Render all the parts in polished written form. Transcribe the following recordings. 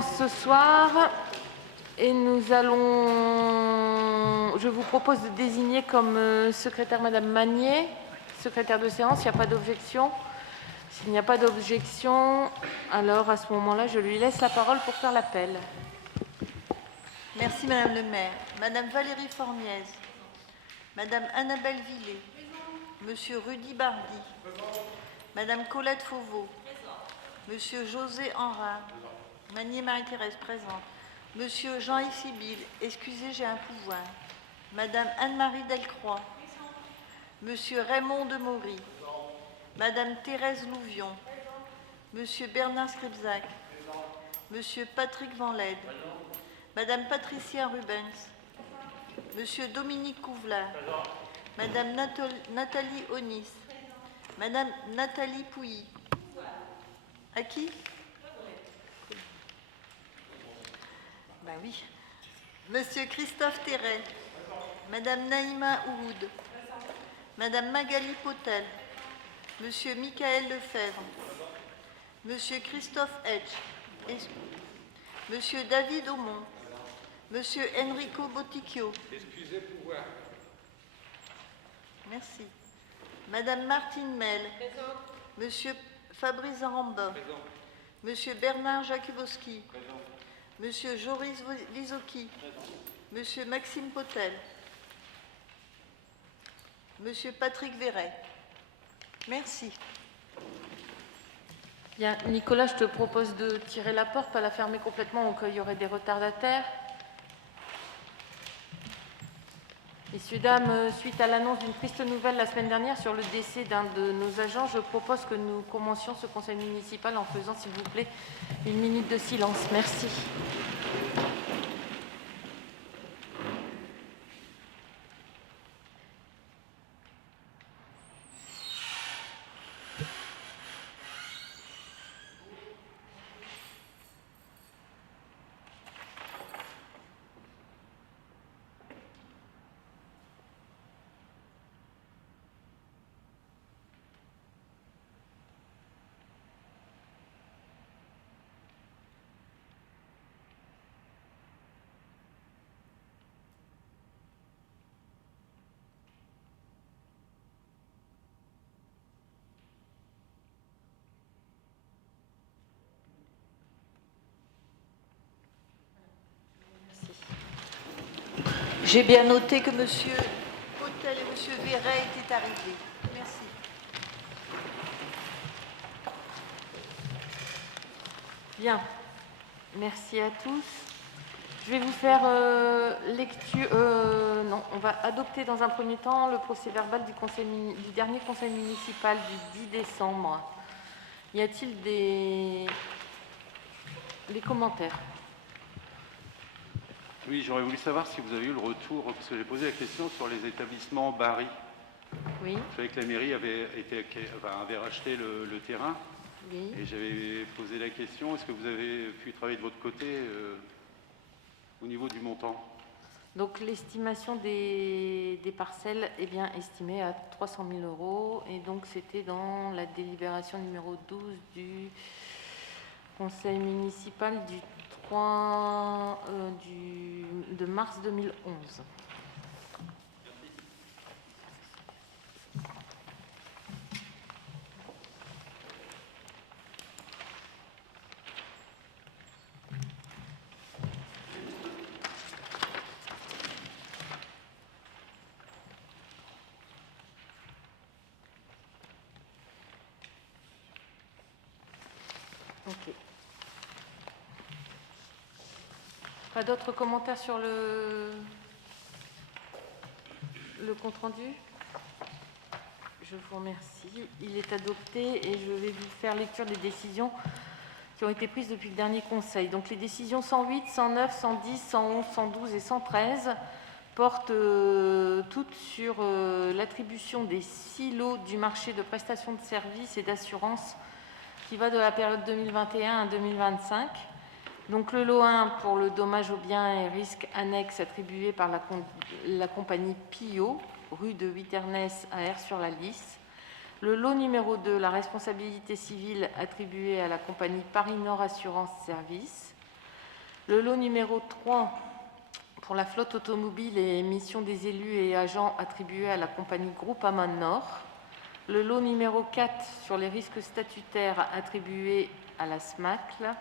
Ce soir, et je vous propose de désigner comme secrétaire Madame Magnier, secrétaire de séance. Il n'y a pas d'objection. S'il n'y a pas d'objection, alors à ce moment-là, je lui laisse la parole pour faire l'appel. Merci Madame le maire. Madame Valérie Formiez, Madame Annabelle Villet, Monsieur Rudy Bardi, Madame Colette Fauveau, Monsieur José Henrard, Magnier Marie-Thérèse présente, Monsieur Jean-Yves Sibyl, excusez, j'ai un pouvoir, Madame Anne-Marie Delcroix, Monsieur Raymond de Maury, Madame Thérèse Louvion, Monsieur Bernard Scribzac, Monsieur Patrick Van Lede, Madame Patricia Rubens, Monsieur Dominique Couvlar, Madame Nathalie Onis, Madame Nathalie Pouilly. À qui? Ben oui. Monsieur Christophe Terret, Madame Naïma Ouhoud, Madame Magali Potel, Monsieur Michael Lefebvre, Monsieur Christophe Etch, Monsieur David Aumont, Monsieur Enrico Boticchio. Excusez pouvoir. Merci. Madame Martine Mel. Présent. Monsieur Fabrice Aramba. Présent. Monsieur Bernard Jakubowski. Présent. Monsieur Joris Lizoki. Monsieur Maxime Potel. Monsieur Patrick Verret. Merci. Bien, Nicolas, je te propose de tirer la porte, pas la fermer complètement, au cas où il y aurait des retardataires. Messieurs, dames, suite à l'annonce d'une triste nouvelle la semaine dernière sur le décès d'un de nos agents, je propose que nous commencions ce conseil municipal en faisant, s'il vous plaît, une minute de silence. Merci. J'ai bien noté que Monsieur Potel et Monsieur Verret étaient arrivés. Merci. Bien, merci à tous. Je vais vous faire lecture. Non, on va adopter dans un premier temps le procès-verbal du dernier conseil municipal du 10 décembre. Y a-t-il des commentaires? Oui, j'aurais voulu savoir si vous avez eu le retour, parce que j'ai posé la question sur les établissements Barry. Oui. Je savais que la mairie avait racheté le terrain. Oui. Et j'avais posé la question, est-ce que vous avez pu travailler de votre côté au niveau du montant? Donc l'estimation des parcelles est bien estimée à 300 000 €. Et donc c'était dans la délibération numéro 12 du conseil municipal du 3 de mars 2011. Ok. Pas d'autres commentaires sur le compte-rendu? Je vous remercie. Il est adopté et je vais vous faire lecture des décisions qui ont été prises depuis le dernier conseil. Donc les décisions 108, 109, 110, 111, 112 et 113 portent toutes sur l'attribution des 6 lots du marché de prestations de services et d'assurance qui va de la période 2021 à 2025. Donc le lot 1 pour le dommage aux biens et risques annexes attribué par la compagnie Pio, rue de Witternesse à Aire-sur-la-Lys. Le lot numéro 2, la responsabilité civile attribuée à la compagnie Paris Nord Assurance Service. Le lot numéro 3 pour la flotte automobile et émissions des élus et agents attribués à la compagnie Groupama Nord. Le lot numéro 4 sur les risques statutaires attribués à la SMACL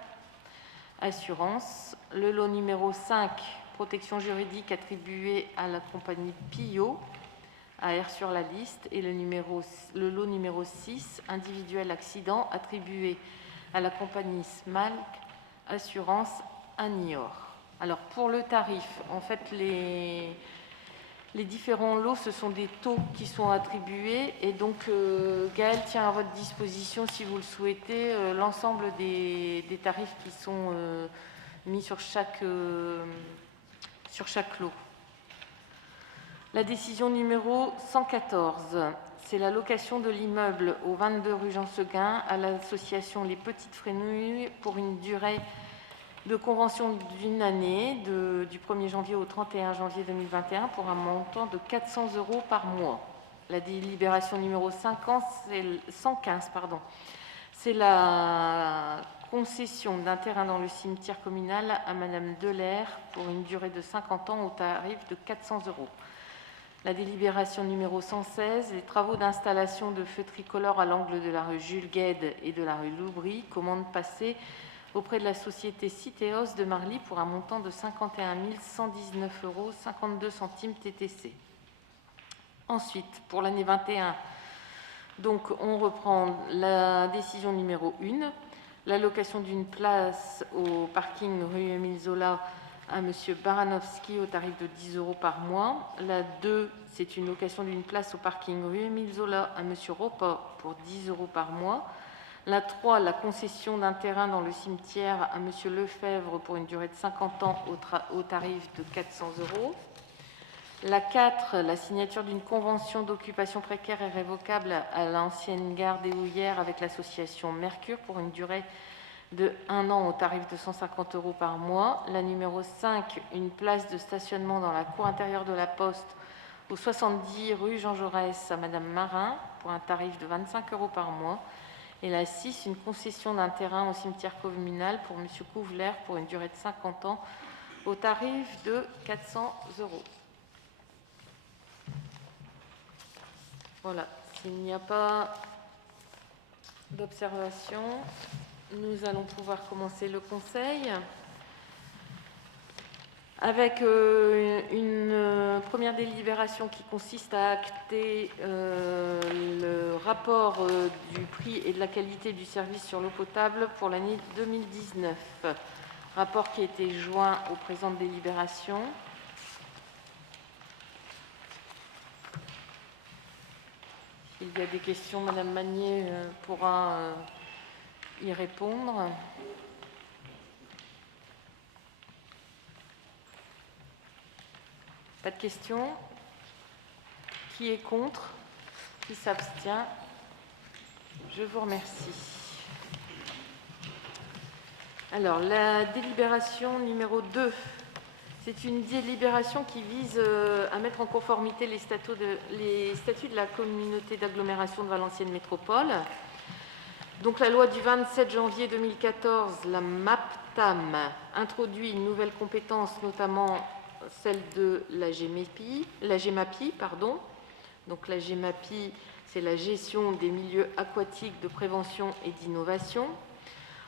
Assurance. Le lot numéro 5, protection juridique attribuée à la compagnie Pio, AR sur la liste. Et le lot numéro 6, individuel accident attribué à la compagnie SMALC Assurance à Niort. Alors pour le tarif, en fait les différents lots, ce sont des taux qui sont attribués et donc Gaël tient à votre disposition, si vous le souhaitez, l'ensemble des tarifs qui sont mis sur chaque lot. La décision numéro 114, c'est la location de l'immeuble au 22 rue Jean Seguin à l'association Les Petites Frénouilles pour une durée de convention d'une année, du 1er janvier au 31 janvier 2021, pour un montant de 400 € par mois. La délibération numéro 115, c'est la concession d'un terrain dans le cimetière communal à Madame Delair pour une durée de 50 ans au tarif de 400 €. La délibération numéro 116, les travaux d'installation de feux tricolores à l'angle de la rue Jules Guesde et de la rue Loubry, commande passée auprès de la société Citéos de Marly pour un montant de 51 119,52 € TTC. Ensuite, pour l'année 21, donc on reprend la décision numéro 1, l'allocation d'une place au parking rue Émile Zola à M. Baranowski au tarif de 10 € par mois. La 2, c'est une location d'une place au parking rue Émile Zola à M. Ropa pour 10 € par mois. La 3, la concession d'un terrain dans le cimetière à M. Lefebvre pour une durée de 50 ans au tarif de 400 €. La 4, la signature d'une convention d'occupation précaire et révocable à l'ancienne gare des Houillères avec l'association Mercure pour une durée de 1 an au tarif de 150 € par mois. La numéro 5, une place de stationnement dans la cour intérieure de la Poste au 70 rue Jean Jaurès à Madame Marin pour un tarif de 25 € par mois. Et la 6, une concession d'un terrain au cimetière communal pour M. Couvler pour une durée de 50 ans au tarif de 400 €. Voilà, s'il n'y a pas d'observation, nous allons pouvoir commencer le conseil avec une première délibération qui consiste à acter le rapport du prix et de la qualité du service sur l'eau potable pour l'année 2019. Rapport qui a été joint aux présentes délibérations. S'il y a des questions, Madame Magnier pourra y répondre. Pas de questions? Qui est contre? Qui s'abstient? Je vous remercie. Alors, la délibération numéro 2, c'est une délibération qui vise à mettre en conformité les statuts de la communauté d'agglomération de Valenciennes Métropole. Donc, la loi du 27 janvier 2014, la MAPTAM, introduit une nouvelle compétence, notamment celle de la GEMAPI. Donc, la GEMAPI, c'est la gestion des milieux aquatiques de prévention et d'innovation.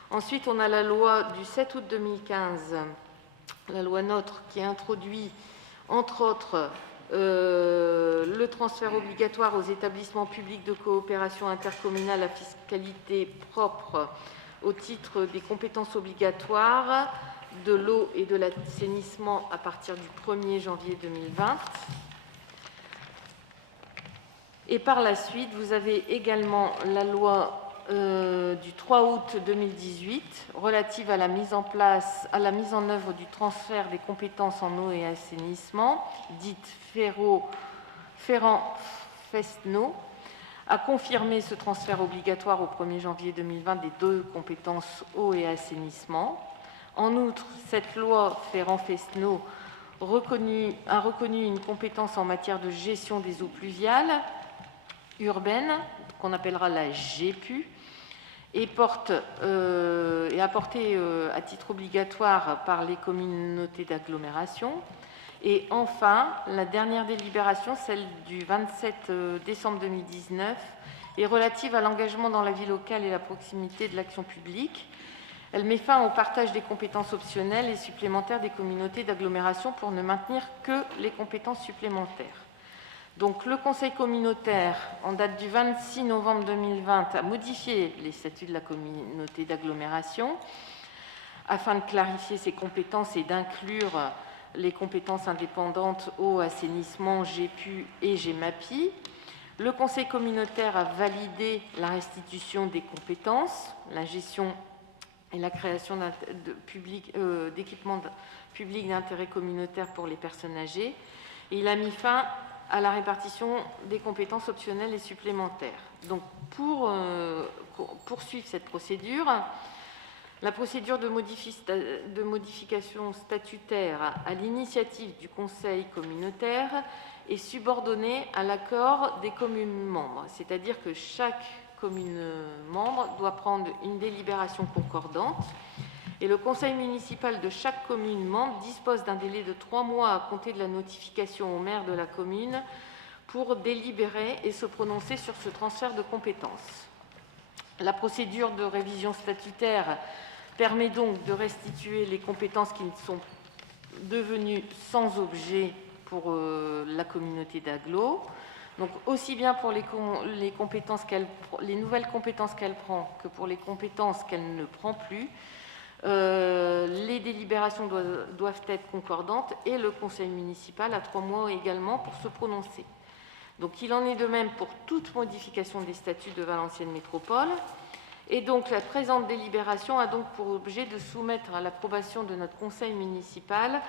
Ensuite, on a la loi du 7 août 2015, la loi NOTRe, qui introduit, entre autres, le transfert obligatoire aux établissements publics de coopération intercommunale à fiscalité propre au titre des compétences obligatoires de l'eau et de l'assainissement à partir du 1er janvier 2020. Et par la suite, vous avez également la loi du 3 août 2018 relative à la mise en œuvre du transfert des compétences en eau et assainissement, dite Ferrand-Fesneau, a confirmé ce transfert obligatoire au 1er janvier 2020 des 2 compétences eau et assainissement. En outre, cette loi Ferrand-Fesneau a reconnu une compétence en matière de gestion des eaux pluviales urbaines, qu'on appellera la GEPU, et est apporté à titre obligatoire par les communautés d'agglomération. Et enfin, la dernière délibération, celle du 27 décembre 2019, est relative à l'engagement dans la vie locale et la proximité de l'action publique. Elle met fin au partage des compétences optionnelles et supplémentaires des communautés d'agglomération pour ne maintenir que les compétences supplémentaires. Donc, le Conseil communautaire, en date du 26 novembre 2020, a modifié les statuts de la communauté d'agglomération afin de clarifier ses compétences et d'inclure les compétences indépendantes eau, assainissement, GEPU et GEMAPI. Le Conseil communautaire a validé la restitution des compétences, la gestion et la création d'équipements publics d'intérêt communautaire pour les personnes âgées. Et il a mis fin à la répartition des compétences optionnelles et supplémentaires. Donc, pour poursuivre cette procédure, la procédure de modification statutaire à l'initiative du Conseil communautaire est subordonnée à l'accord des communes membres, c'est-à-dire que chaque commune membre doit prendre une délibération concordante et le conseil municipal de chaque commune membre dispose d'un délai de 3 mois à compter de la notification au maire de la commune pour délibérer et se prononcer sur ce transfert de compétences. La procédure de révision statutaire permet donc de restituer les compétences qui sont devenues sans objet pour la communauté d'agglo. Donc aussi bien pour les nouvelles compétences qu'elle prend que pour les compétences qu'elle ne prend plus, les délibérations doivent être concordantes et le conseil municipal a 3 mois également pour se prononcer. Donc il en est de même pour toute modification des statuts de Valenciennes Métropole. Et donc la présente délibération a donc pour objet de soumettre à l'approbation de notre conseil municipal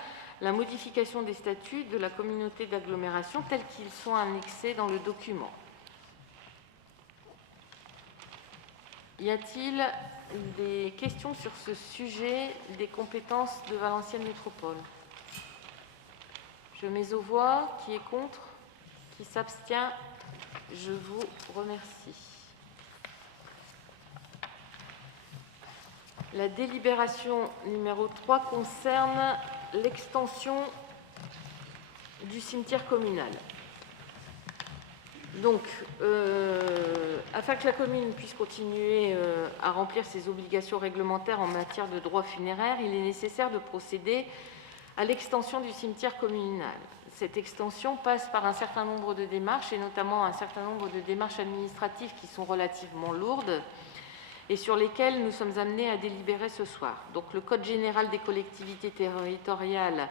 la modification des statuts de la communauté d'agglomération tels qu'ils sont annexés dans le document. Y a-t-il des questions sur ce sujet des compétences de Valenciennes Métropole? Je mets aux voix. Qui est contre? Qui s'abstient? Je vous remercie. La délibération numéro 3 concerne l'extension du cimetière communal. Donc, afin que la commune puisse continuer à remplir ses obligations réglementaires en matière de droit funéraire, il est nécessaire de procéder à l'extension du cimetière communal. Cette extension passe par un certain nombre de démarches, et notamment un certain nombre de démarches administratives qui sont relativement lourdes et sur lesquelles nous sommes amenés à délibérer ce soir. Donc, le Code général des collectivités territoriales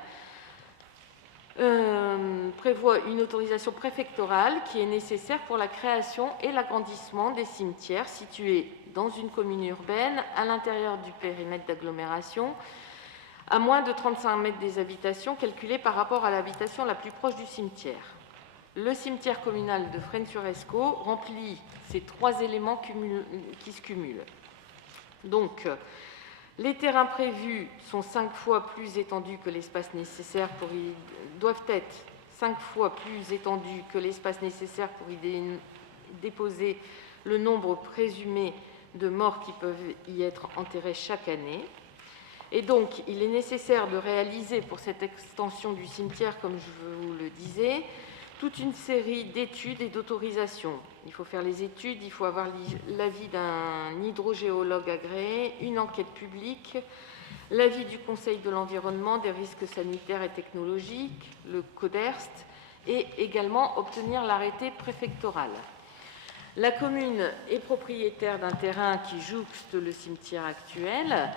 prévoit une autorisation préfectorale qui est nécessaire pour la création et l'agrandissement des cimetières situés dans une commune urbaine à l'intérieur du périmètre d'agglomération à moins de 35 mètres des habitations calculées par rapport à l'habitation la plus proche du cimetière. Le cimetière communal de Fresnes-sur-Escaut remplit ces 3 éléments qui se cumulent. Donc, les terrains prévus sont 5 fois plus étendus que l'espace nécessaire doivent être 5 fois plus étendus que l'espace nécessaire pour y déposer le nombre présumé de morts qui peuvent y être enterrés chaque année. Et donc, il est nécessaire de réaliser pour cette extension du cimetière, comme je vous le disais, toute une série d'études et d'autorisations. Il faut faire les études, il faut avoir l'avis d'un hydrogéologue agréé, une enquête publique, l'avis du Conseil de l'environnement, des risques sanitaires et technologiques, le CODERST, et également obtenir l'arrêté préfectoral. La commune est propriétaire d'un terrain qui jouxte le cimetière actuel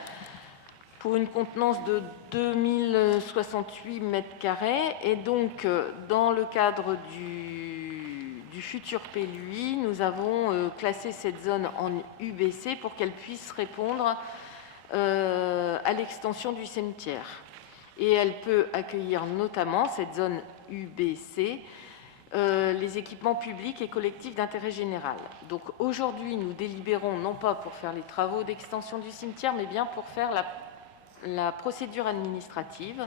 pour une contenance de 2068 m². Et donc, dans le cadre du futur PLUI, nous avons classé cette zone en UBC pour qu'elle puisse répondre à l'extension du cimetière. Et elle peut accueillir notamment, cette zone UBC, les équipements publics et collectifs d'intérêt général. Donc aujourd'hui, nous délibérons non pas pour faire les travaux d'extension du cimetière, mais bien pour faire la procédure administrative.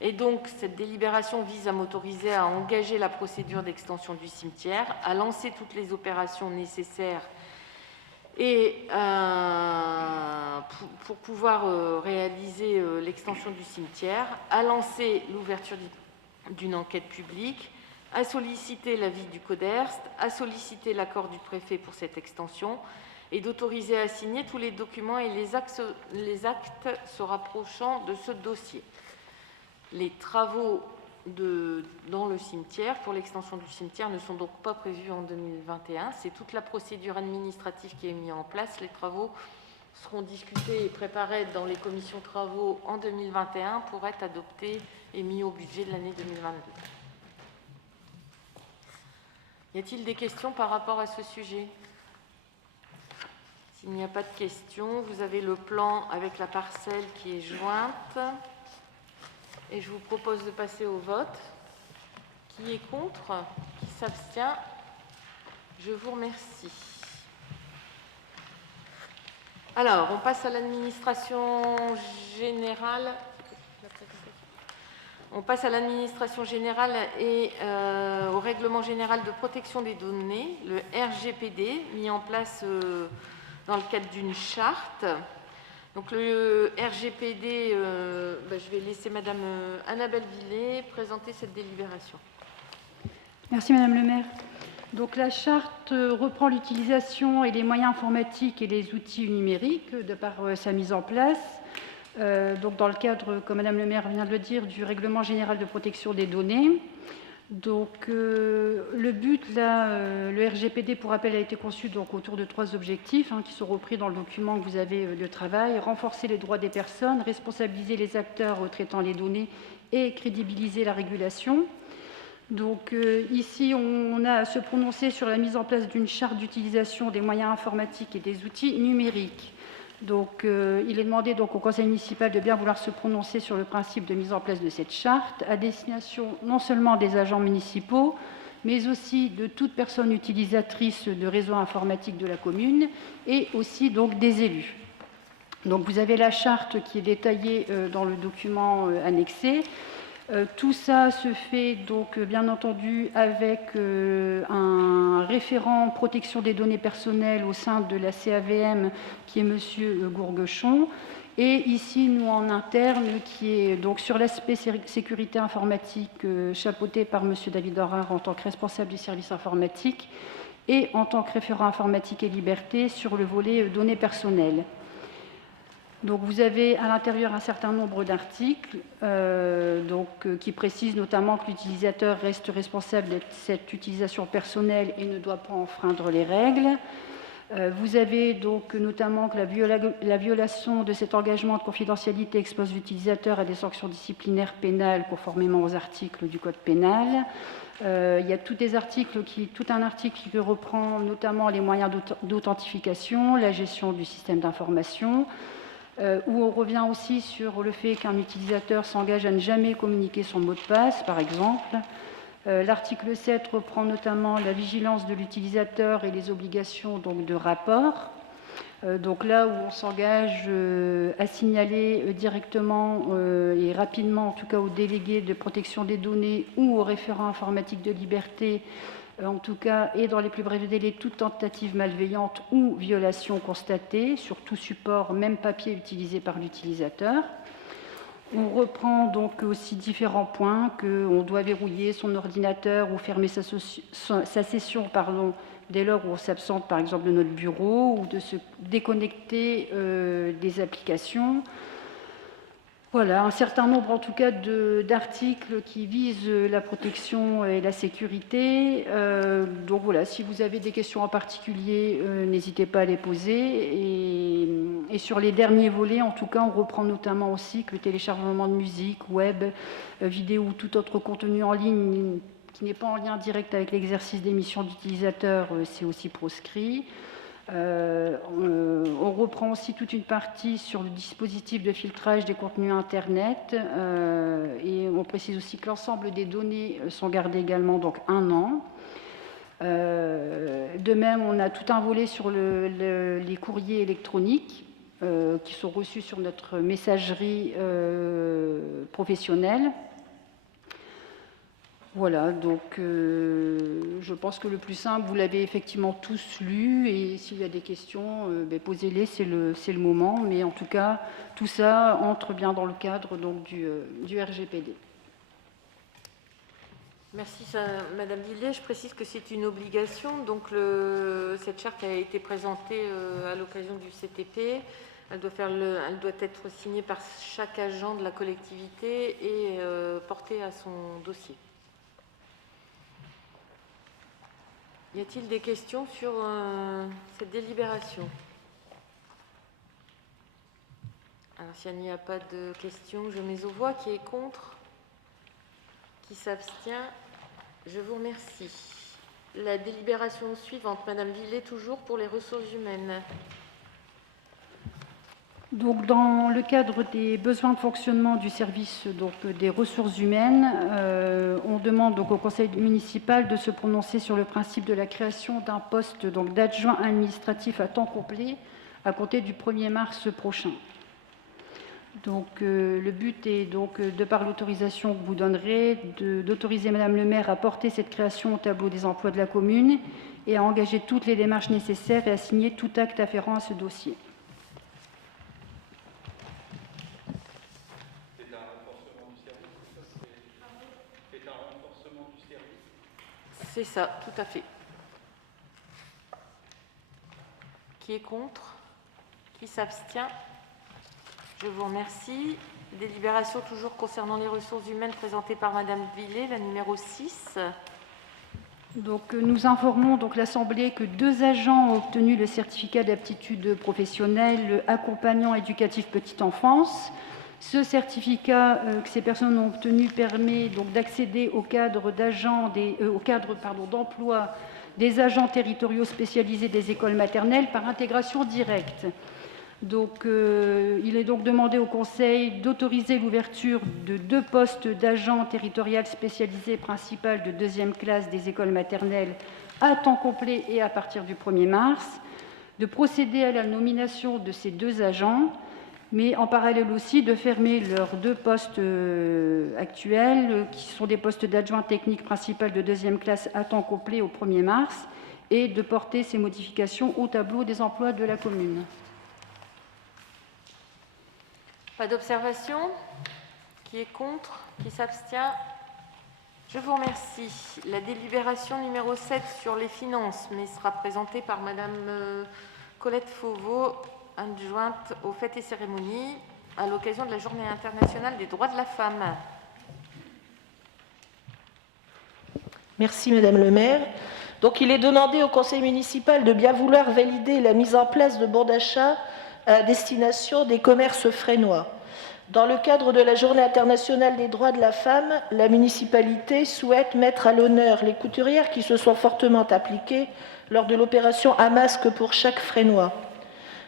Et donc, cette délibération vise à m'autoriser à engager la procédure d'extension du cimetière, à lancer toutes les opérations nécessaires Et pour pouvoir réaliser l'extension du cimetière, a lancé l'ouverture d'une enquête publique, a sollicité l'avis du CODERST, a sollicité l'accord du préfet pour cette extension et d'autoriser à signer tous les documents et les actes se rapprochant de ce dossier. Les travaux dans le cimetière, pour l'extension du cimetière, ne sont donc pas prévus en 2021. C'est toute la procédure administrative qui est mise en place. Les travaux seront discutés et préparés dans les commissions travaux en 2021 pour être adoptés et mis au budget de l'année 2022. Y a-t-il des questions par rapport à ce sujet? S'il n'y a pas de questions, vous avez le plan avec la parcelle qui est jointe. Et je vous propose de passer au vote. Qui est contre? Qui s'abstient? Je vous remercie. Alors, on passe à l'administration générale. On passe à l'administration générale et au règlement général de protection des données, le RGPD, mis en place dans le cadre d'une charte. Donc le RGPD, je vais laisser Madame Annabelle Villet présenter cette délibération. Merci Madame le maire. Donc la charte reprend l'utilisation et les moyens informatiques et les outils numériques de par sa mise en place. Donc dans le cadre, comme Madame le maire vient de le dire, du règlement général de protection des données. Donc le but, là, le RGPD, pour rappel, a été conçu donc, autour de 3 objectifs qui sont repris dans le document que vous avez de travail: renforcer les droits des personnes, responsabiliser les acteurs traitant les données et crédibiliser la régulation. Donc ici, on a à se prononcer sur la mise en place d'une charte d'utilisation des moyens informatiques et des outils numériques. Donc, il est demandé donc, au conseil municipal de bien vouloir se prononcer sur le principe de mise en place de cette charte à destination non seulement des agents municipaux, mais aussi de toute personne utilisatrice de réseaux informatiques de la commune et aussi donc, des élus. Donc, vous avez la charte qui est détaillée dans le document annexé. Tout ça se fait donc bien entendu avec un référent protection des données personnelles au sein de la CAVM qui est Monsieur Gourguechon, et ici nous en interne qui est donc sur l'aspect sécurité informatique chapeauté par Monsieur David Horard en tant que responsable du service informatique et en tant que référent informatique et liberté sur le volet données personnelles. Donc vous avez à l'intérieur un certain nombre d'articles qui précisent notamment que l'utilisateur reste responsable de cette utilisation personnelle et ne doit pas enfreindre les règles. Vous avez donc notamment que la violation de cet engagement de confidentialité expose l'utilisateur à des sanctions disciplinaires pénales conformément aux articles du Code pénal. Il y a tout un article qui reprend notamment les moyens d'authentification, la gestion du système d'information, où on revient aussi sur le fait qu'un utilisateur s'engage à ne jamais communiquer son mot de passe, par exemple. L'article 7 reprend notamment la vigilance de l'utilisateur et les obligations donc, de rapport. Donc là où on s'engage à signaler directement et rapidement, en tout cas au délégué de protection des données ou au référent informatique de liberté, en tout cas, et dans les plus brefs délais, toute tentative malveillante ou violation constatée sur tout support, même papier, utilisé par l'utilisateur. On reprend donc aussi différents points, qu'on doit verrouiller son ordinateur ou fermer sa session dès lors où on s'absente, par exemple, de notre bureau, ou de se déconnecter des applications. Voilà, un certain nombre en tout cas d'articles qui visent la protection et la sécurité. Donc voilà, si vous avez des questions en particulier, n'hésitez pas à les poser. Et sur les derniers volets, en tout cas, on reprend notamment aussi que le téléchargement de musique, web, vidéo ou tout autre contenu en ligne qui n'est pas en lien direct avec l'exercice des missions d'utilisateur, c'est aussi proscrit. On reprend aussi toute une partie sur le dispositif de filtrage des contenus Internet et on précise aussi que l'ensemble des données sont gardées également donc 1 an. De même, on a tout un volet sur les courriers électroniques qui sont reçus sur notre messagerie professionnelle. Voilà, donc je pense que le plus simple, vous l'avez effectivement tous lu, et s'il y a des questions, posez-les, c'est le moment. Mais en tout cas, tout ça entre bien dans le cadre donc, du RGPD. Merci, Madame Villiers. Je précise que c'est une obligation. Donc, cette charte a été présentée à l'occasion du CTP. Elle doit être signée par chaque agent de la collectivité et portée à son dossier. Y a-t-il des questions sur cette délibération? Alors, s'il n'y a pas de questions, je mets aux voix. Qui est contre? Qui s'abstient? Je vous remercie. La délibération suivante, Madame Villiers, toujours pour les ressources humaines. Donc, dans le cadre des besoins de fonctionnement du service donc, des ressources humaines, on demande donc, au conseil municipal de se prononcer sur le principe de la création d'un poste donc, d'adjoint administratif à temps complet à compter du 1er mars prochain. Donc, le but est, donc, de par l'autorisation que vous donnerez, d'autoriser Madame le maire à porter cette création au tableau des emplois de la commune et à engager toutes les démarches nécessaires et à signer tout acte afférent à ce dossier. C'est ça, tout à fait. Qui est contre? Qui s'abstient? Je vous remercie. Délibération toujours concernant les ressources humaines présentée par Madame Villiers, la numéro 6. Donc, nous informons donc l'Assemblée que 2 agents ont obtenu le certificat d'aptitude professionnelle accompagnant éducatif petite enfance. Ce certificat que ces personnes ont obtenu permet donc d'accéder au cadre d'emploi des agents territoriaux spécialisés des écoles maternelles par intégration directe. Donc, il est donc demandé au Conseil d'autoriser l'ouverture de 2 postes d'agents territoriaux spécialisés principal de 2e classe des écoles maternelles à temps complet et à partir du 1er mars, de procéder à la nomination de ces 2 agents, mais en parallèle aussi de fermer leurs 2 postes actuels, qui sont des postes d'adjoint technique principal de 2e classe à temps complet au 1er mars, et de porter ces modifications au tableau des emplois de la commune. Pas d'observation? Qui est contre? Qui s'abstient? Je vous remercie. La délibération numéro 7 sur les finances, mais sera présentée par Madame Colette Fauveau, adjointe aux fêtes et cérémonies, à l'occasion de la Journée internationale des droits de la femme. Merci Madame le maire. Donc il est demandé au conseil municipal de bien vouloir valider la mise en place de bons d'achat à destination des commerces fresnois. Dans le cadre de la Journée internationale des droits de la femme, la municipalité souhaite mettre à l'honneur les couturières qui se sont fortement appliquées lors de l'opération à masque pour chaque fresnois.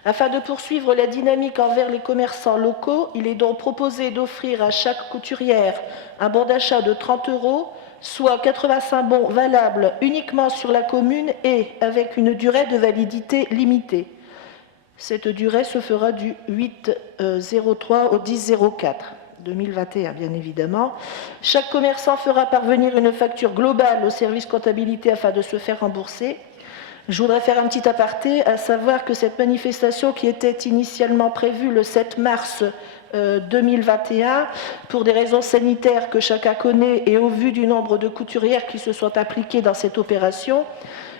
Afin de poursuivre la dynamique envers les commerçants locaux, il est donc proposé d'offrir à chaque couturière un bon d'achat de 30 €, soit 85 bons valables uniquement sur la commune et avec une durée de validité limitée. Cette durée se fera du 8/03 au 10/04 2021, bien évidemment. Chaque commerçant fera parvenir une facture globale au service comptabilité afin de se faire rembourser. Je voudrais faire un petit aparté, à savoir que cette manifestation qui était initialement prévue le 7 mars 2021, pour des raisons sanitaires que chacun connaît et au vu du nombre de couturières qui se sont impliquées dans cette opération,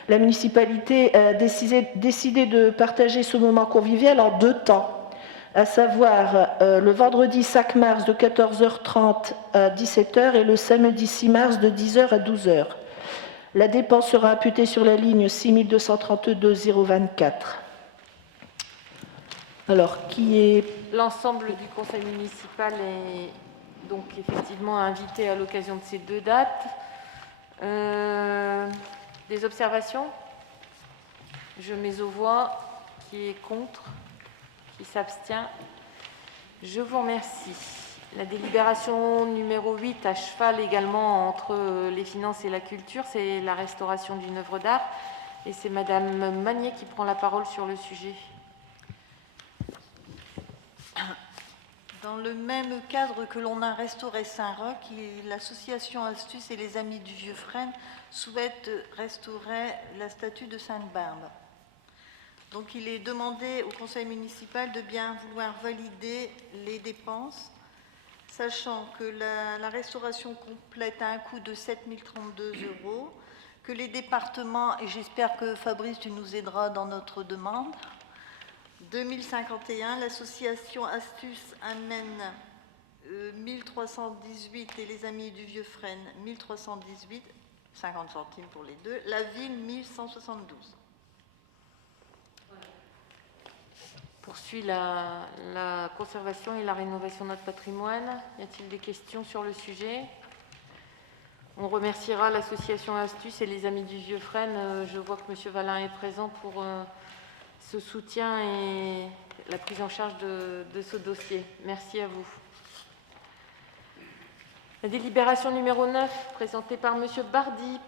la municipalité a décidé de partager ce moment convivial en 2 temps, à savoir le vendredi 5 mars de 14h30 à 17h et le samedi 6 mars de 10h à 12h. La dépense sera imputée sur la ligne 6232,024. Alors, qui est... L'ensemble du conseil municipal est donc effectivement invité à l'occasion de ces 2 dates. Des observations? Je mets aux voix. Qui est contre? Qui s'abstient? Je vous remercie. La délibération numéro 8, à cheval également entre les finances et la culture, c'est la restauration d'une œuvre d'art. Et c'est Madame Magnier qui prend la parole sur le sujet. Dans le même cadre que l'on a restauré Saint-Roch, l'association Astuce et les Amis du Vieux Frêne souhaitent restaurer la statue de Sainte-Barbe. Donc il est demandé au conseil municipal de bien vouloir valider les dépenses, sachant que la restauration complète a un coût de 7 032 €, que les départements, et j'espère que Fabrice, tu nous aideras dans notre demande, 2051, l'association Astuce amène 1318 et les Amis du Vieux Frêne 1318, 50 centimes pour les deux, la ville 1172. Poursuit la conservation et la rénovation de notre patrimoine. Y a-t-il des questions sur le sujet? On remerciera l'association Astuce et les Amis du Vieux Frêne. Je vois que M. Valin est présent pour ce soutien et la prise en charge de ce dossier. Merci à vous. La délibération numéro 9, présentée par M. Bardy,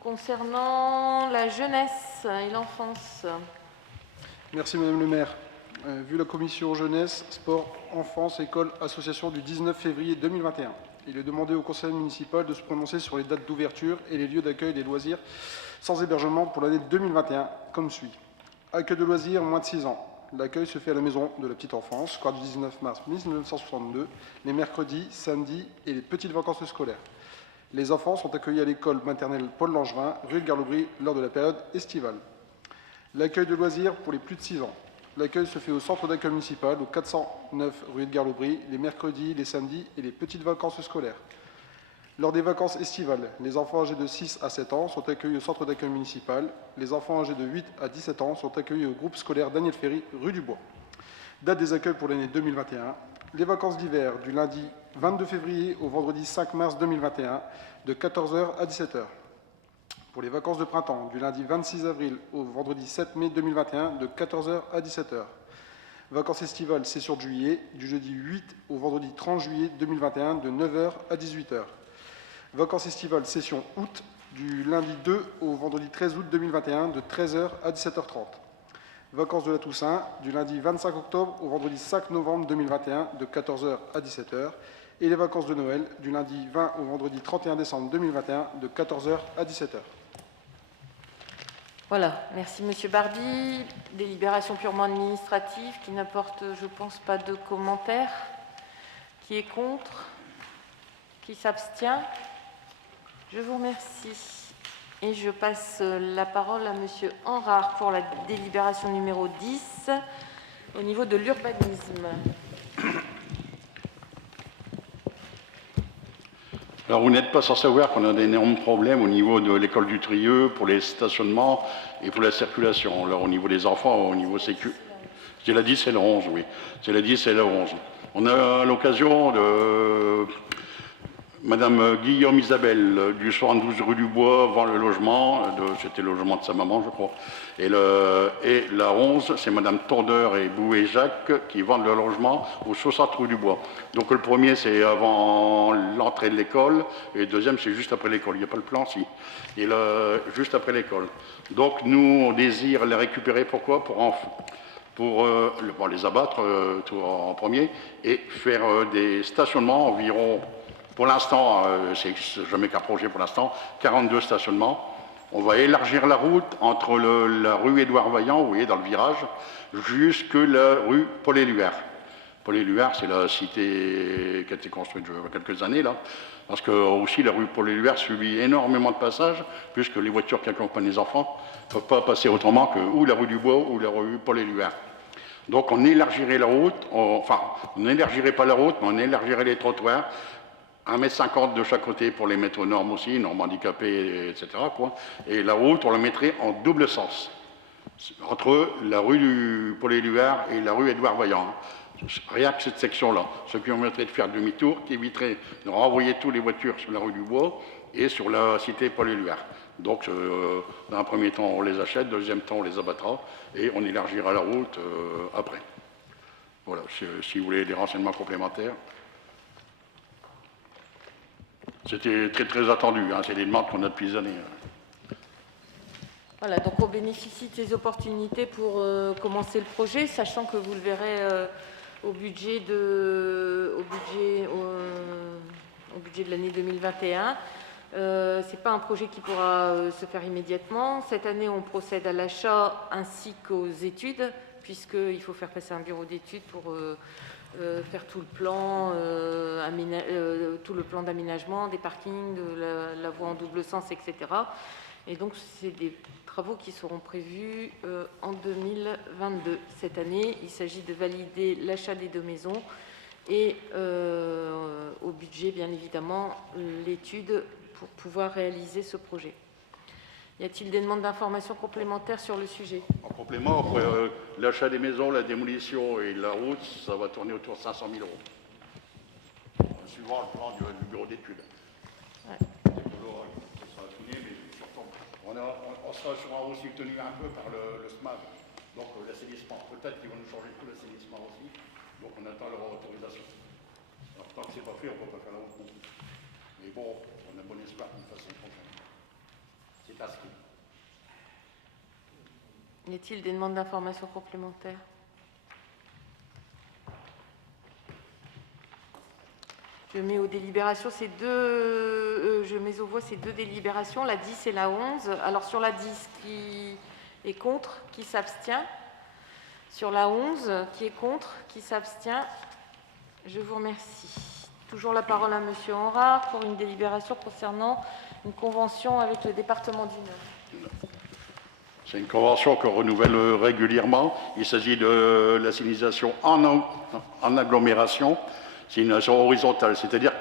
concernant la jeunesse et l'enfance. Merci Madame le maire. Vu la commission jeunesse, sport, enfance, école, association du 19 février 2021, il est demandé au conseil municipal de se prononcer sur les dates d'ouverture et les lieux d'accueil des loisirs sans hébergement pour l'année 2021, comme suit. Accueil de loisirs, moins de 6 ans. L'accueil se fait à la maison de la petite enfance, square du 19 mars 1962, les mercredis, samedis et les petites vacances scolaires. Les enfants sont accueillis à l'école maternelle Paul Langevin, rue de Garlobry, lors de la période estivale. L'accueil de loisirs pour les plus de 6 ans. L'accueil se fait au centre d'accueil municipal, au 409 rue de Garlobry, les mercredis, les samedis et les petites vacances scolaires. Lors des vacances estivales, les enfants âgés de 6 à 7 ans sont accueillis au centre d'accueil municipal. Les enfants âgés de 8 à 17 ans sont accueillis au groupe scolaire Daniel Ferry, rue du Bois. Date des accueils pour l'année 2021. Les vacances d'hiver, du lundi 22 février au vendredi 5 mars 2021, de 14h à 17h. Pour les vacances de printemps, du lundi 26 avril au vendredi 7 mai 2021, de 14h à 17h. Vacances estivales, session de juillet, du jeudi 8 au vendredi 30 juillet 2021, de 9h à 18h. Vacances estivales, session août, du lundi 2 au vendredi 13 août 2021, de 13h à 17h30. Vacances de la Toussaint, du lundi 25 octobre au vendredi 5 novembre 2021, de 14h à 17h. Et les vacances de Noël, du lundi 20 au vendredi 31 décembre 2021, de 14h à 17h. Voilà, merci Monsieur Bardy. Délibération purement administrative qui n'apporte, je pense, pas de commentaires. Qui est contre? Qui s'abstient? Je vous remercie. Et je passe la parole à Monsieur Henrard pour la délibération numéro 10 au niveau de l'urbanisme. Alors, vous n'êtes pas sans savoir qu'on a d'énormes problèmes au niveau de l'école du Trieux pour les stationnements et pour la circulation. Alors, au niveau des enfants, au niveau sécu. C'est la 10 et la 11, oui. C'est la 10 et la 11. On a l'occasion de... Madame Guillaume Isabelle, du 72 rue du Bois, vend le logement, c'était le logement de sa maman, je crois. Et la 11, c'est Madame Tondeur et Bouet Jacques qui vendent le logement au 60 rue du Bois. Donc le premier, c'est avant l'entrée de l'école, et le deuxième, c'est juste après l'école. Il n'y a pas le plan, si. Et juste après l'école. Donc nous, on désire les récupérer, pourquoi? Pour les abattre tout en premier, et faire des stationnements environ... Pour l'instant, c'est jamais qu'un projet pour l'instant, 42 stationnements. On va élargir la route entre la rue Édouard Vaillant, vous voyez, dans le virage, jusque la rue Paul-Éluard. Paul-Éluard, c'est la cité qui a été construite il y a quelques années, là, parce que aussi la rue Paul-Éluard subit énormément de passages, puisque les voitures qui accompagnent les enfants ne peuvent pas passer autrement que ou la rue du Bois ou la rue Paul-Éluard. Donc on élargirait la route, on n'élargirait pas la route, mais on élargirait les trottoirs, 1,50 m de chaque côté pour les mettre aux normes aussi, normes handicapées, etc. quoi. Et la route, on la mettrait en double sens, entre la rue du Paul-Éluard et la rue Édouard Vaillant. Rien que cette section-là, ce qui permettrait de faire demi-tour, qui éviterait de renvoyer toutes les voitures sur la rue du Bois et sur la cité Paul-Éluard. Donc, dans un premier temps, on les achète, deuxième temps, on les abattra, et on élargira la route après. Voilà, si vous voulez des renseignements complémentaires. C'était très très attendu, hein, c'est des demandes qu'on a depuis des années. Voilà, donc on bénéficie de ces opportunités pour commencer le projet, sachant que vous le verrez au budget de l'année 2021. Ce n'est pas un projet qui pourra se faire immédiatement. Cette année, on procède à l'achat ainsi qu'aux études, puisqu'il faut faire passer un bureau d'études pour faire tout le plan, d'aménagement des parkings, de la voie en double sens, etc. Et donc, c'est des travaux qui seront prévus en 2022. Cette année, il s'agit de valider l'achat des 2 maisons et au budget, bien évidemment, l'étude pour pouvoir réaliser ce projet. Y a-t-il des demandes d'informations complémentaires sur le sujet? En complément, après l'achat des maisons, la démolition et la route, ça va tourner autour de 500 000 €. Suivant le plan du bureau d'études. Ouais. Ça sera fini, mais surtout, on sera sur un haut soutenu un peu par le SMAD, donc l'assainissement. Peut-être qu'ils vont nous changer tout l'assainissement aussi, donc on attend leur autorisation. Alors, tant que c'est pas fait, on ne peut pas faire la route non plus. Mais bon, on a bon espoir d'une façon prochaine. C'est inscrit. Y a-t-il des demandes d'informations complémentaires? Je mets aux délibérations je mets aux voix ces 2 délibérations, la 10 et la 11. Alors sur la 10, qui est contre, qui s'abstient? Sur la 11, qui est contre, qui s'abstient? Je vous remercie. Toujours la parole à Monsieur Henrard pour une délibération concernant une convention avec le département du Nord. C'est une convention qu'on renouvelle régulièrement. Il s'agit de l'assignalisation en agglomération. C'est une assignalisation horizontale, c'est-à-dire,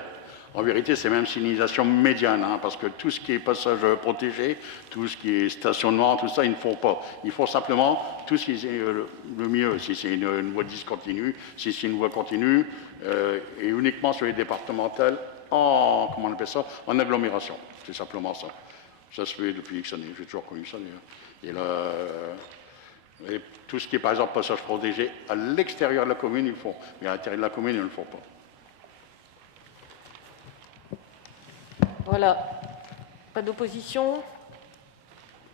en vérité, c'est même signalisation médiane, hein, parce que tout ce qui est passage protégé, tout ce qui est stationnement, tout ça, ils ne font pas. Ils font simplement tout ce qui est le mieux, si c'est une voie discontinue, si c'est une voie continue, et uniquement sur les départementales en agglomération. C'est simplement ça. Ça se fait depuis X années, j'ai toujours connu ça d'ailleurs. Et tout ce qui est par exemple passage protégé à l'extérieur de la commune, ils le font. Mais à l'intérieur de la commune, ils ne le font pas. Voilà. Pas d'opposition?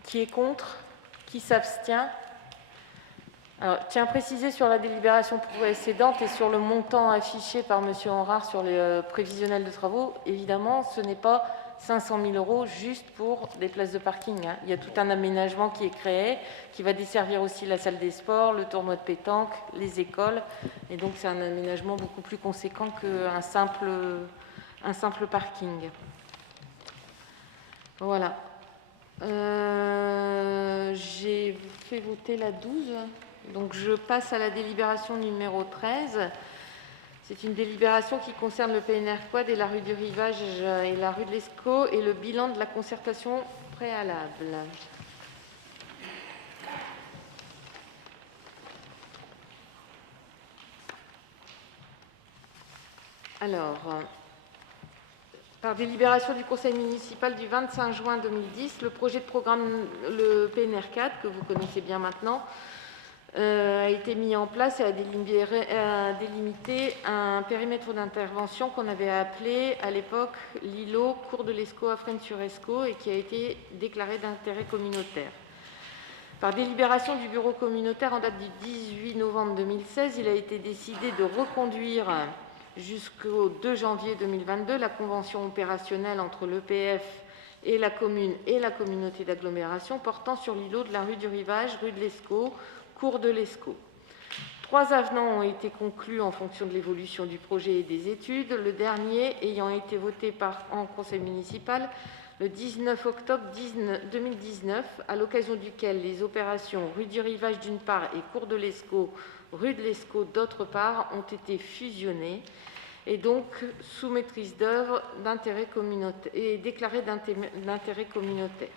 Qui est contre? Qui s'abstient? Alors, tiens à préciser sur la délibération précédente et sur le montant affiché par M. Henrard sur les prévisionnels de travaux, évidemment, ce n'est pas 500 000 € juste pour des places de parking, hein. Il y a tout un aménagement qui est créé, qui va desservir aussi la salle des sports, le tournoi de pétanque, les écoles. Et donc, c'est un aménagement beaucoup plus conséquent qu'un simple parking. Voilà. J'ai fait voter la 12. Donc, je passe à la délibération numéro 13. C'est une délibération qui concerne le PNR Quad et la rue du Rivage et la rue de l'Escaut et le bilan de la concertation préalable. Alors, par délibération du Conseil municipal du 25 juin 2010, le projet de programme, le PNR 4, que vous connaissez bien maintenant, a été mis en place et a délimité un périmètre d'intervention qu'on avait appelé à l'époque l'îlot Cours de l'Escaut à Fresnes-sur-Escaut et qui a été déclaré d'intérêt communautaire. Par délibération du bureau communautaire en date du 18 novembre 2016, il a été décidé de reconduire jusqu'au 2 janvier 2022 la convention opérationnelle entre l'EPF et la commune et la communauté d'agglomération portant sur l'îlot de la rue du Rivage, rue de l'Escaut, cours de l'Escaut. 3 avenants ont été conclus en fonction de l'évolution du projet et des études, le dernier ayant été voté en conseil municipal le 19 octobre 2019, à l'occasion duquel les opérations rue du Rivage d'une part et cours de l'Escaut, rue de l'Escaut d'autre part ont été fusionnées et donc sous maîtrise d'œuvre d'intérêt communautaire et déclarées d'intérêt communautaire.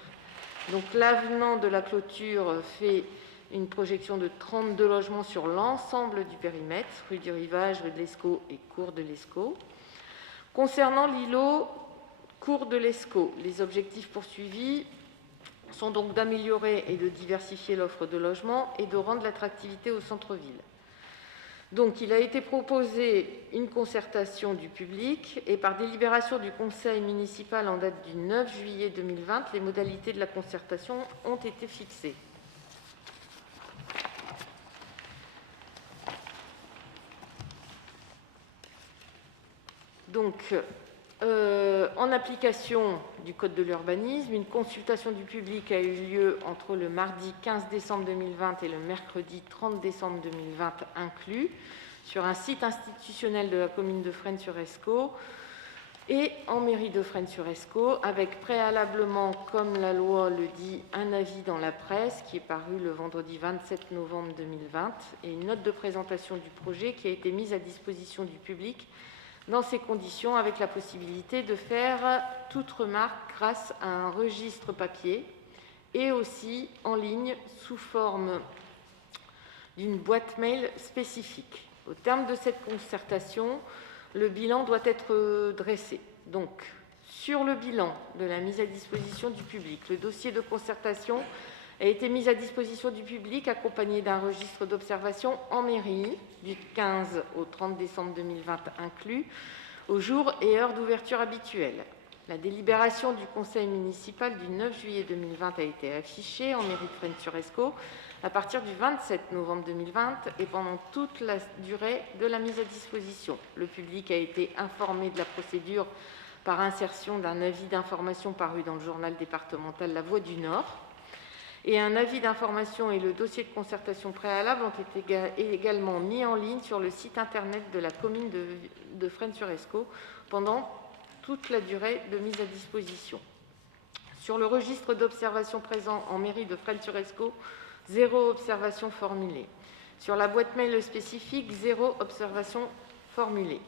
Donc l'avenant de la clôture fait une projection de 32 logements sur l'ensemble du périmètre, rue du Rivage, rue de l'Escaut et cours de l'Escaut. Concernant l'îlot cours de l'Escaut, les objectifs poursuivis sont donc d'améliorer et de diversifier l'offre de logements et de rendre l'attractivité au centre-ville. Donc, il a été proposé une concertation du public et par délibération du conseil municipal en date du 9 juillet 2020, les modalités de la concertation ont été fixées. Donc, en application du Code de l'urbanisme, une consultation du public a eu lieu entre le mardi 15 décembre 2020 et le mercredi 30 décembre 2020 inclus, sur un site institutionnel de la commune de Fresnes-sur-Escaut et en mairie de Fresnes-sur-Escaut, avec préalablement, comme la loi le dit, un avis dans la presse qui est paru le vendredi 27 novembre 2020 et une note de présentation du projet qui a été mise à disposition du public dans ces conditions, avec la possibilité de faire toute remarque grâce à un registre papier et aussi en ligne sous forme d'une boîte mail spécifique. Au terme de cette concertation, le bilan doit être dressé. Donc, sur le bilan de la mise à disposition du public, le dossier de concertation a été mis à disposition du public accompagné d'un registre d'observation en mairie du 15 au 30 décembre 2020 inclus, aux jours et heures d'ouverture habituels. La délibération du conseil municipal du 9 juillet 2020 a été affichée en mairie de Fresnes-sur-Escaut à partir du 27 novembre 2020 et pendant toute la durée de la mise à disposition. Le public a été informé de la procédure par insertion d'un avis d'information paru dans le journal départemental La Voix du Nord. Et un avis d'information et le dossier de concertation préalable ont été également mis en ligne sur le site internet de la commune de Fresnes-sur-Escaut pendant toute la durée de mise à disposition. Sur le registre d'observation présent en mairie de Fresnes-sur-Escaut, 0 observation formulée. Sur la boîte mail spécifique, 0 observation formulée.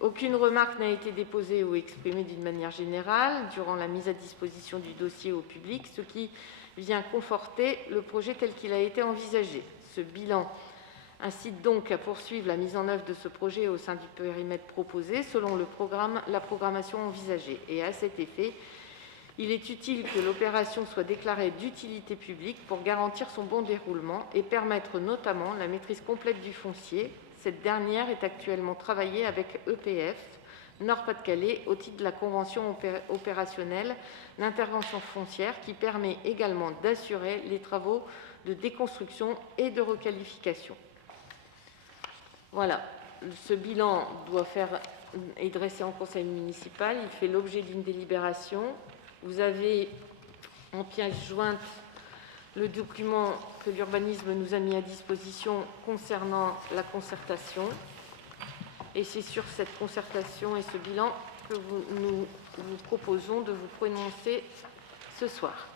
Aucune remarque n'a été déposée ou exprimée d'une manière générale durant la mise à disposition du dossier au public, ce qui vient conforter le projet tel qu'il a été envisagé. Ce bilan incite donc à poursuivre la mise en œuvre de ce projet au sein du périmètre proposé selon la programmation envisagée. Et à cet effet, il est utile que l'opération soit déclarée d'utilité publique pour garantir son bon déroulement et permettre notamment la maîtrise complète du foncier. Cette dernière est actuellement travaillée avec EPF Nord-Pas-de-Calais au titre de la convention opérationnelle d'intervention foncière qui permet également d'assurer les travaux de déconstruction et de requalification. Voilà, ce bilan est dressé en conseil municipal, il fait l'objet d'une délibération. Vous avez en pièce jointe le document que l'urbanisme nous a mis à disposition concernant la concertation. Et c'est sur cette concertation et ce bilan que nous vous proposons de vous prononcer ce soir.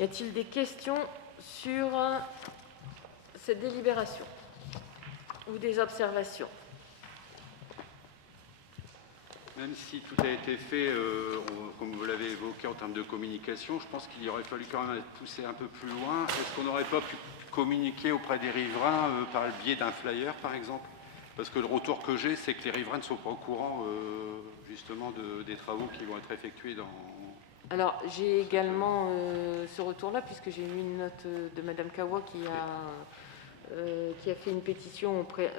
Y a-t-il des questions sur cette délibération ou des observations? Même si tout a été fait, comme vous l'avez évoqué en termes de communication, je pense qu'il aurait fallu quand même pousser un peu plus loin. Est-ce qu'on n'aurait pas pu communiquer auprès des riverains par le biais d'un flyer, par exemple? Parce que le retour que j'ai, c'est que les riverains ne sont pas au courant, justement, des travaux qui vont être effectués dans... Alors, j'ai également ce retour-là, puisque j'ai eu une note de Madame Kawa qui a fait une pétition auprès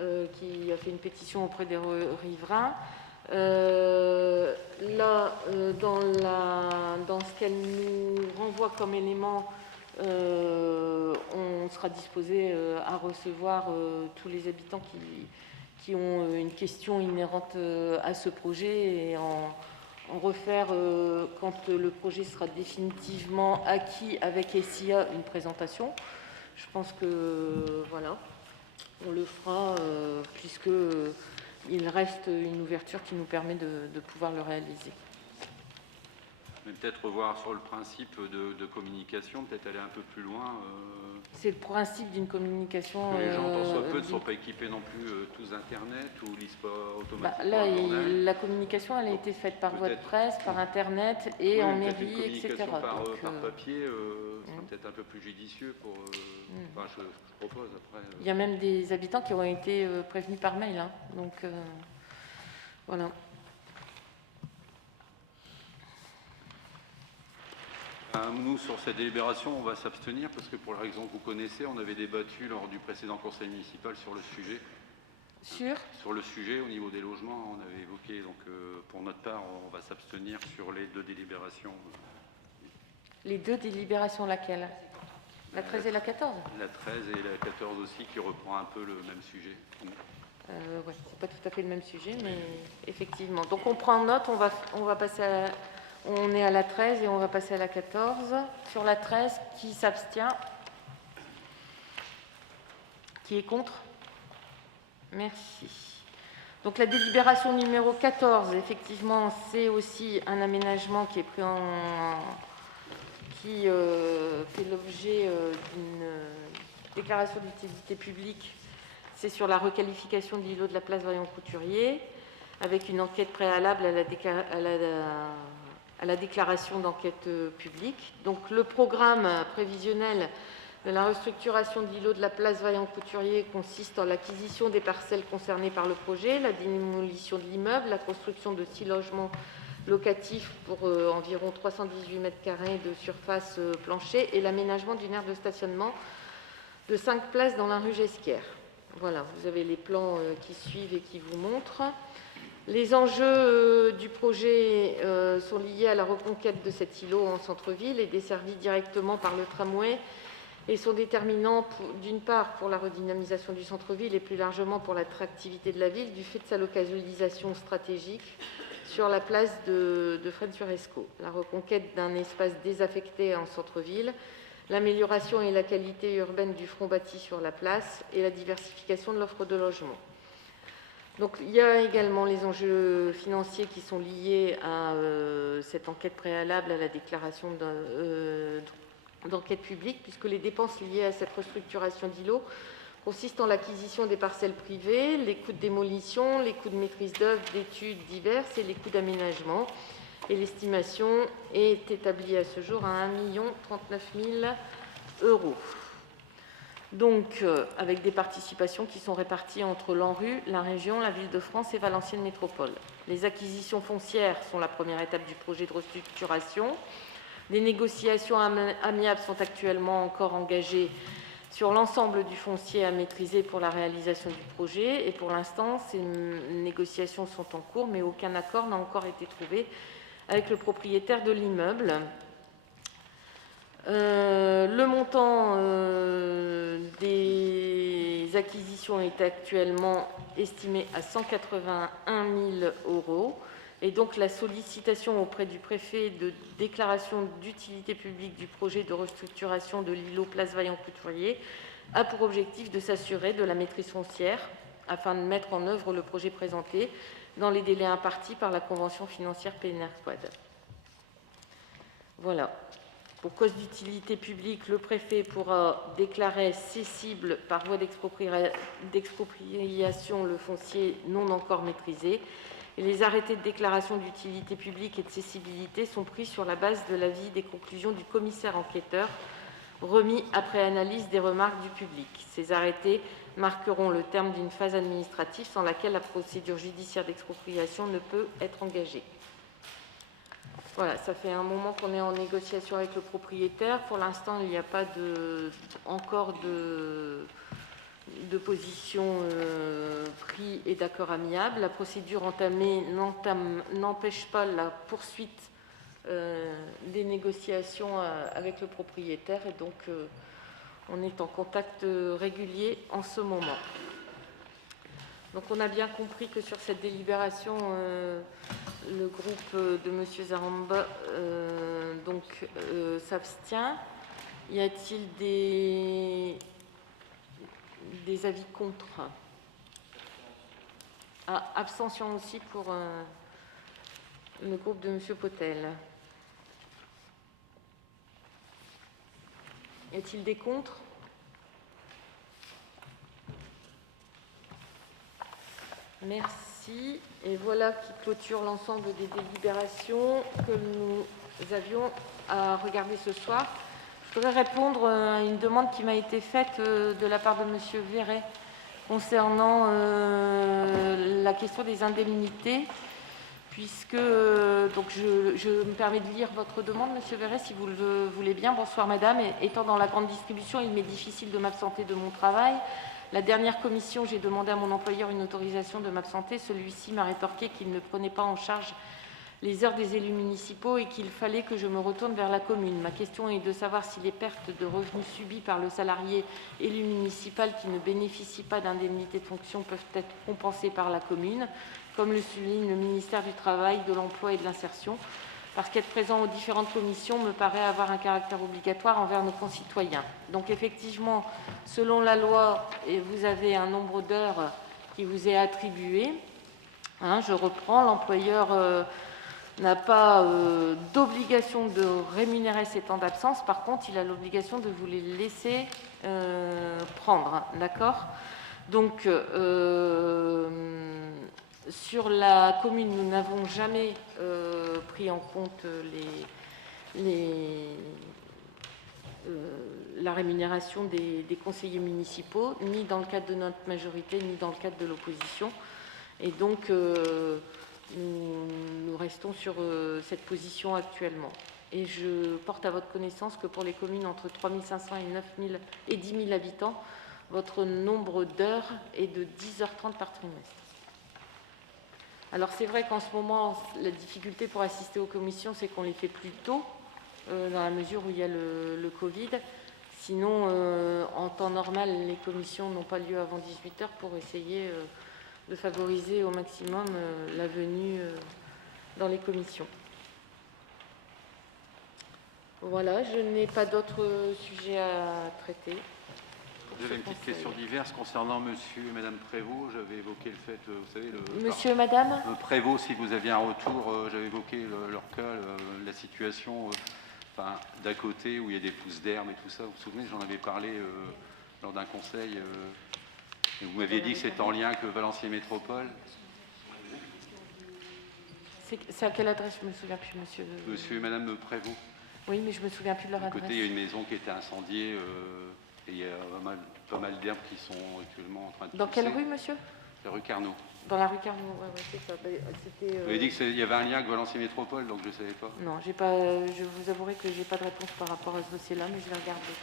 des riverains. Dans ce qu'elle nous renvoie comme élément, on sera disposé à recevoir tous les habitants qui ont une question inhérente à ce projet et en refaire, quand le projet sera définitivement acquis avec SIA, une présentation. Je pense que voilà, on le fera puisque il reste une ouverture qui nous permet de pouvoir le réaliser. Mais peut-être revoir sur le principe de communication, peut-être aller un peu plus loin. C'est le principe d'une communication. Que les gens, tant soit peu, ne sont pas équipés non plus tous Internet ou lisent pas automatiquement. Là, la communication, elle a été faite par voie de presse, par Internet et en mairie, etc. Par papier, c'est peut-être un peu plus judicieux pour... Enfin, je propose après... Il y a même des habitants qui ont été prévenus par mail. Hein, donc, voilà. Nous, sur cette délibération, on va s'abstenir parce que pour la raison que vous connaissez, on avait débattu lors du précédent conseil municipal sur le sujet. Sur le sujet, au niveau des logements, on avait évoqué, donc pour notre part, on va s'abstenir sur les deux délibérations. Les deux délibérations, laquelle? La 13 et la 14? La 13 et la 14 aussi, qui reprend un peu le même sujet. Ouais, c'est pas tout à fait le même sujet, mais effectivement. Donc on prend note, on va passer on est à la 13 et on va passer à la 14. Sur la 13, qui s'abstient? Qui est contre? Merci. Donc la délibération numéro 14, effectivement, c'est aussi un aménagement qui est pris qui fait l'objet d'une déclaration d'utilité publique. C'est sur la requalification de l'îlot de la place Vaillant-Couturier, avec une enquête préalable à la déclaration d'enquête publique. Donc le programme prévisionnel de la restructuration de l'îlot de la place Vaillant-Couturier consiste en l'acquisition des parcelles concernées par le projet, la démolition de l'immeuble, la construction de 6 logements locatifs pour environ 318 m² de surface plancher et l'aménagement d'une aire de stationnement de 5 places dans la rue Gesquière. Voilà, vous avez les plans qui suivent et qui vous montrent. Les enjeux du projet sont liés à la reconquête de cet îlot en centre-ville et desservi directement par le tramway et sont déterminants d'une part pour la redynamisation du centre-ville et plus largement pour l'attractivité de la ville du fait de sa localisation stratégique sur la place de Fresnes-sur-Escaut. La reconquête d'un espace désaffecté en centre-ville, l'amélioration et la qualité urbaine du front bâti sur la place et la diversification de l'offre de logement. Donc, il y a également les enjeux financiers qui sont liés à cette enquête préalable à la déclaration d'enquête publique, puisque les dépenses liées à cette restructuration d'îlot consistent en l'acquisition des parcelles privées, les coûts de démolition, les coûts de maîtrise d'œuvre, d'études diverses et les coûts d'aménagement. Et l'estimation est établie à ce jour à 1 039 000 €. Donc, avec des participations qui sont réparties entre l'ANRU, la région, la Ville-de-France et Valenciennes Métropole. Les acquisitions foncières sont la première étape du projet de restructuration. Des négociations amiables sont actuellement encore engagées sur l'ensemble du foncier à maîtriser pour la réalisation du projet. Et pour l'instant, ces négociations sont en cours, mais aucun accord n'a encore été trouvé avec le propriétaire de l'immeuble. Le montant des acquisitions est actuellement estimé à 181 000 €. Et donc la sollicitation auprès du préfet de déclaration d'utilité publique du projet de restructuration de l'îlot Place Vaillant-Couturier a pour objectif de s'assurer de la maîtrise foncière afin de mettre en œuvre le projet présenté dans les délais impartis par la convention financière PNR-Quad. Voilà. Pour cause d'utilité publique, le préfet pourra déclarer cessible par voie d'expropriation le foncier non encore maîtrisé. Et les arrêtés de déclaration d'utilité publique et de cessibilité sont pris sur la base de l'avis des conclusions du commissaire enquêteur remis après analyse des remarques du public. Ces arrêtés marqueront le terme d'une phase administrative sans laquelle la procédure judiciaire d'expropriation ne peut être engagée. Voilà, ça fait un moment qu'on est en négociation avec le propriétaire. Pour l'instant, il n'y a pas encore de position pris et d'accord amiable. La procédure entamée n'empêche pas la poursuite des négociations avec le propriétaire et donc on est en contact régulier en ce moment. Donc on a bien compris que sur cette délibération, le groupe de M. Zaramba s'abstient. Y a-t-il des avis contre? Abstention aussi pour le groupe de M. Potel. Y a-t-il des contre? Merci. Et voilà qui clôture l'ensemble des délibérations que nous avions à regarder ce soir. Je voudrais répondre à une demande qui m'a été faite de la part de M. Verret concernant la question des indemnités, puisque donc je me permets de lire votre demande, M. Verret, si vous le voulez bien. Bonsoir, madame. Étant dans la grande distribution, il m'est difficile de m'absenter de mon travail. La dernière commission, j'ai demandé à mon employeur une autorisation de m'absenter. Celui-ci m'a rétorqué qu'il ne prenait pas en charge les heures des élus municipaux et qu'il fallait que je me retourne vers la commune. Ma question est de savoir si les pertes de revenus subies par le salarié élu municipal qui ne bénéficie pas d'indemnité de fonction peuvent être compensées par la commune, comme le souligne le ministère du Travail, de l'Emploi et de l'Insertion, parce qu'être présent aux différentes commissions me paraît avoir un caractère obligatoire envers nos concitoyens. Donc effectivement, selon la loi, vous avez un nombre d'heures qui vous est attribué. Je reprends, l'employeur n'a pas d'obligation de rémunérer ces temps d'absence. Par contre, il a l'obligation de vous les laisser prendre. D'accord ? Donc, sur la commune, nous n'avons jamais pris en compte la rémunération des conseillers municipaux, ni dans le cadre de notre majorité, ni dans le cadre de l'opposition. Et donc, nous restons sur cette position actuellement. Et je porte à votre connaissance que pour les communes entre 3 500 et 9 000 et 10 000 habitants, votre nombre d'heures est de 10h30 par trimestre. Alors c'est vrai qu'en ce moment, la difficulté pour assister aux commissions, c'est qu'on les fait plus tôt, dans la mesure où il y a le Covid. Sinon, en temps normal, les commissions n'ont pas lieu avant 18h pour essayer de favoriser au maximum la venue dans les commissions. Voilà, je n'ai pas d'autres sujets à traiter. J'avais une petite question diverse concernant monsieur et madame Prévost. J'avais évoqué le fait, vous savez... Monsieur, madame Prévost, si vous aviez un retour, j'avais évoqué leur cas, la situation d'à côté où il y a des pousses d'herbe et tout ça. Vous vous souvenez, j'en avais parlé lors d'un conseil. Et vous m'aviez dit que c'était en lien avec Valenciennes Métropole. C'est à quelle adresse? Je ne me souviens plus, monsieur. Monsieur et madame Prévost. Oui, mais je ne me souviens plus de leur À adresse. côté, il y a une maison qui était incendiée et il y a pas mal d'herbes qui sont actuellement en train de Dans pousser. quelle rue, monsieur? La rue Carnot. Dans la rue Carnot, oui, c'est ça. Vous avez dit qu'il y avait un lien avec Valenciennes Métropole, donc je ne savais pas. Non, j'ai pas, je vous avouerai que je n'ai pas de réponse par rapport à ce dossier-là, mais je vais regarder.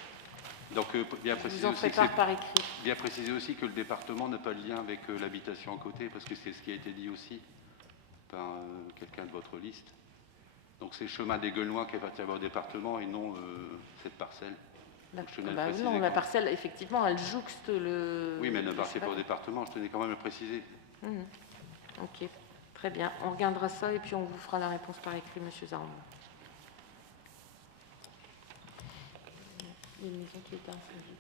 Donc, bien Je préciser, vous en aussi que prépare par écrit. bien préciser aussi que le département n'a pas de lien avec l'habitation à côté, parce que c'est ce qui a été dit aussi par quelqu'un de votre liste. Donc, c'est le chemin des Gueules-Noix qui appartient au département et non cette parcelle. Donc, je tenais à le préciser Non, la quand- parcelle, effectivement, elle jouxte le... Oui, mais elle ne le appartient pas au cheval. département, je tenais quand même à le préciser. Ok, très bien. On regardera ça et puis on vous fera la réponse par écrit, monsieur Zarmon. Il y a une maison qui est incendiée.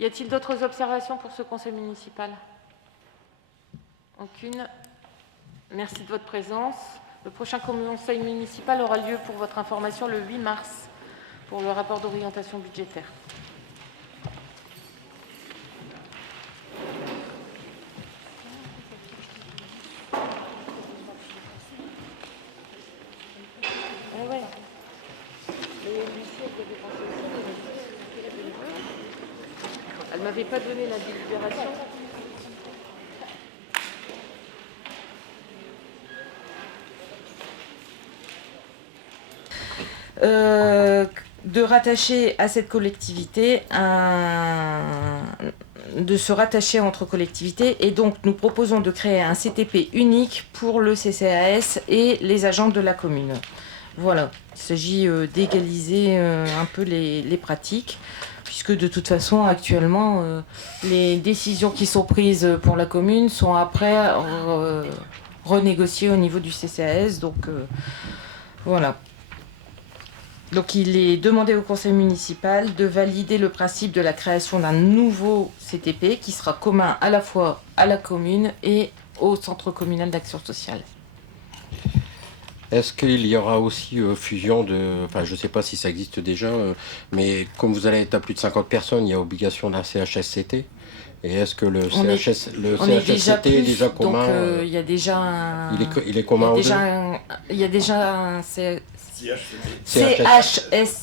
Y a-t-il d'autres observations pour ce conseil municipal? Aucune. Merci de votre présence. Le prochain conseil municipal aura lieu, pour votre information, le 8 mars pour le rapport d'orientation budgétaire. Ah ouais. Mais Lucie, elle devait penser aussi, elle m'avait pas donné la délibération. De rattacher à cette collectivité de se rattacher entre collectivités, et donc nous proposons de créer un CTP unique pour le CCAS et les agents de la commune. Voilà, il s'agit d'égaliser un peu les pratiques, puisque de toute façon actuellement les décisions qui sont prises pour la commune sont après renégociées au niveau du CCAS, donc voilà. Donc il est demandé au conseil municipal de valider le principe de la création d'un nouveau CTP qui sera commun à la fois à la commune et au centre communal d'action sociale. Est-ce qu'il y aura aussi fusion de... Enfin, je ne sais pas si ça existe déjà, mais comme vous allez être à plus de 50 personnes, il y a obligation d'un CHSCT. Et est-ce que le On est CHSCT est déjà commun? Donc il y a déjà un... Il est commun aux deux? Il y a déjà un CHSCT